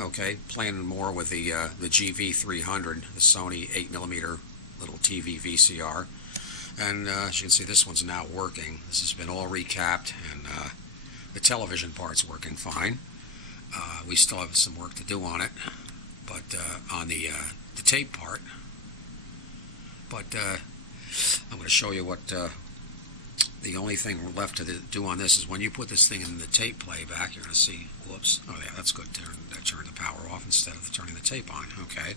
Okay, playing more with the GV-300, the Sony 8mm little TV VCR. And as you can see, this one's now working. This has been all recapped, and the television part's working fine. We still have some work to do on it, but on the tape part. But I'm going to show you what the only thing left to do on this is when you put this thing in the tape playback, you're going to see, whoops, oh yeah, that's good. Turn the power off instead of turning the tape on. Okay,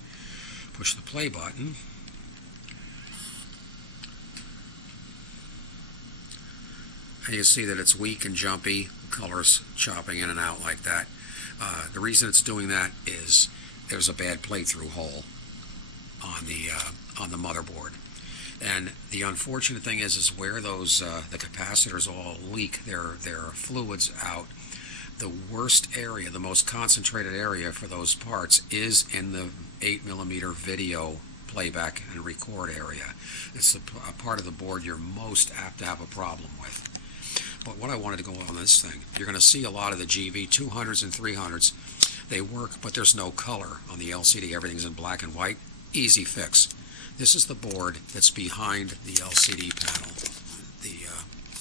push the play button. And you see that it's weak and jumpy, colors chopping in and out like that. The reason it's doing that is there's a bad playthrough hole on the motherboard. And the unfortunate thing is where those the capacitors all leak their fluids out. The worst area, the most concentrated area for those parts is in the 8mm video playback and record area. It's a part of the board you're most apt to have a problem with. But what I wanted to go on this thing, you're going to see a lot of the GV-200s and 300s. They work, but there's no color on the LCD. Everything's in black and white. Easy fix. This is the board that's behind the LCD panel, the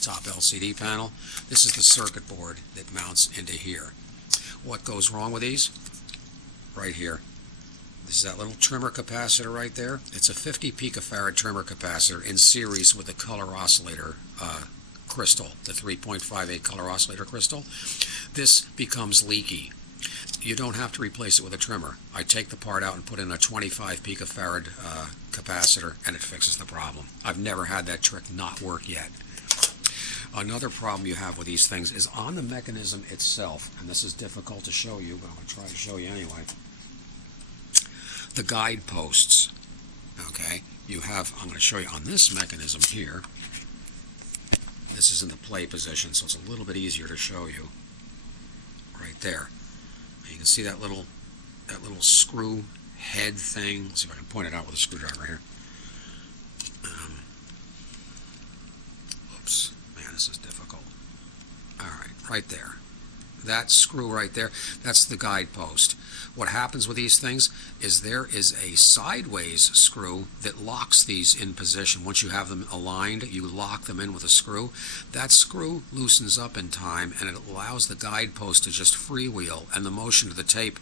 top LCD panel. This is the circuit board that mounts into here. What goes wrong with these? Right here. This is that little trimmer capacitor right there. It's a 50 picofarad trimmer capacitor in series with the color oscillator crystal, the 3.58 color oscillator crystal. This becomes leaky. You don't have to replace it with a trimmer. I take the part out and put in a 25 picofarad capacitor, and it fixes the problem. I've never had that trick not work yet. Another problem you have with these things is on the mechanism itself, and this is difficult to show you, but I'm going to try to show you anyway. The guideposts, okay, you have, I'm going to show you on this mechanism here. This is in the play position, so it's a little bit easier to show you. Right there. You can see that little screw head thing. Let's see if I can point it out with a screwdriver here. Oops, man, this is difficult. All right, right there. That screw right there, that's the guidepost. What happens with these things is there is a sideways screw that locks these in position. Once you have them aligned, you lock them in with a screw. That screw loosens up in time, and it allows the guidepost to just freewheel, and the motion of the tape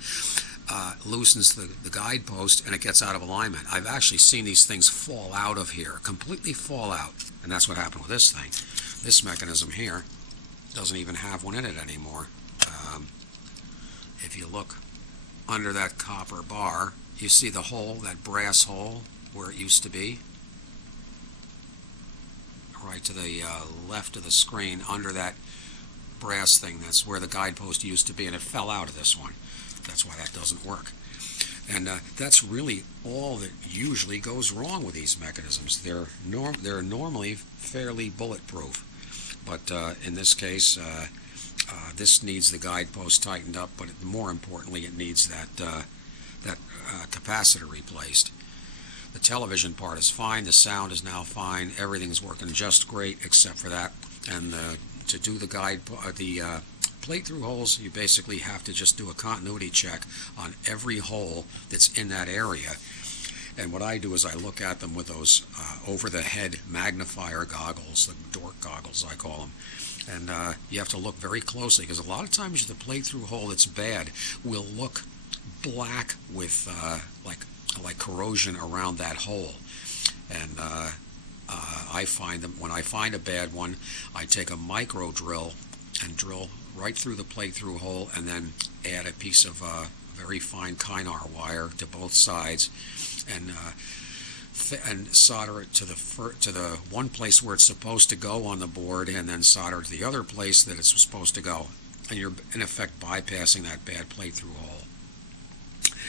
loosens the guidepost, and it gets out of alignment. I've actually seen these things fall out of here, completely fall out, and that's what happened with this thing. This mechanism here doesn't even have one in it anymore. If you look under that copper bar, you see the hole, that brass hole where it used to be, right to the left of the screen. Under that brass thing, that's where the guidepost used to be, and it fell out of this one. That's why that doesn't work. And that's really all that usually goes wrong with these mechanisms. They're normally fairly bulletproof, but in this case this needs the guidepost tightened up, but more importantly, it needs that capacitor replaced. The television part is fine. The sound is now fine. Everything's working just great except for that. And to do the plate-through holes, you basically have to just do a continuity check on every hole that's in that area. And what I do is I look at them with those over-the-head magnifier goggles, the dork goggles I call them. And you have to look very closely, because a lot of times the play-through hole that's bad will look black with like corrosion around that hole. And I find them, when I find a bad one, I take a micro drill and drill right through the play-through hole, and then add a piece of very fine Kynar wire to both sides, and solder it to the one place where it's supposed to go on the board, and then solder it to the other place that it's supposed to go, and you're in effect bypassing that bad play-through hole.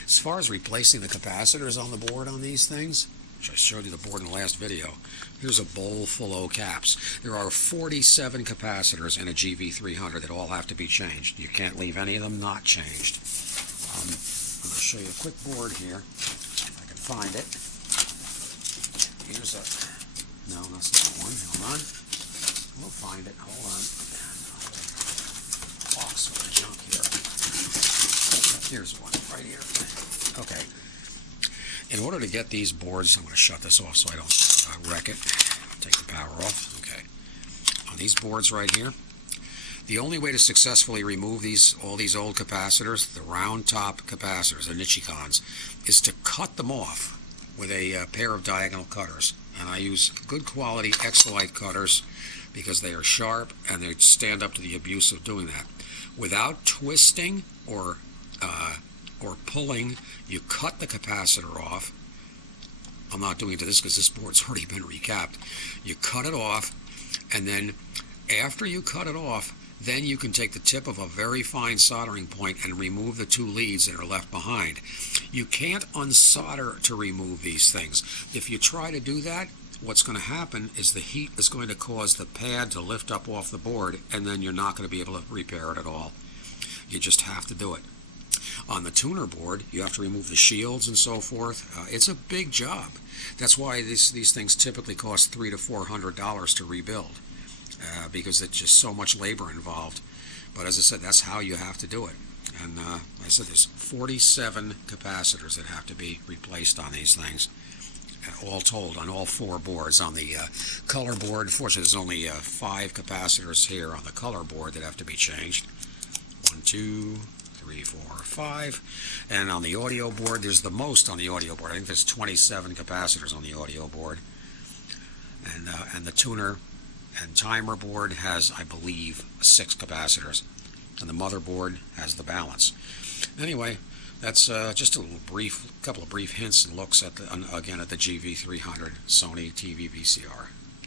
As far as replacing the capacitors on the board on these things, which I showed you the board in the last video, here's a bowl full of caps. There are 47 capacitors in a GV-300 that all have to be changed. You can't leave any of them not changed. I'm going to show you a quick board here, if I can find it. Here's no, that's not one. Hold on. We'll find it. Hold on. Box full of junk here. Here's one. right here. Okay. In order to get these boards, I'm going to shut this off so I don't wreck it. Take the power off. Okay. On these boards right here, the only way to successfully remove all these old capacitors, the round top capacitors, the Nichicons, is to cut them off with a pair of diagonal cutters. And I use good quality Exolite cutters because they are sharp and they stand up to the abuse of doing that. Without twisting or pulling, you cut the capacitor off. I'm not doing it to this because this board's already been recapped. You cut it off, and then after you cut it off, then you can take the tip of a very fine soldering point and remove the two leads that are left behind. You can't unsolder to remove these things. If you try to do that, what's going to happen is the heat is going to cause the pad to lift up off the board, and then you're not going to be able to repair it at all. You just have to do it. On the tuner board, you have to remove the shields and so forth. It's a big job. That's why these things typically cost $300 to $400 to rebuild, because it's just so much labor involved. But as I said, that's how you have to do it. And like I said, there's 47 capacitors that have to be replaced on these things, all told, on all four boards. On the color board, fortunately, there's only 5 capacitors here on the color board that have to be changed. 1, 2, 3, 4, 5. And on the audio board, there's the most on the audio board. I think there's 27 capacitors on the audio board. And the tuner and timer board has, I believe, 6 capacitors. And the motherboard has the balance. Anyway, that's just a couple of brief hints and looks at again at the GV-300 Sony TV VCR.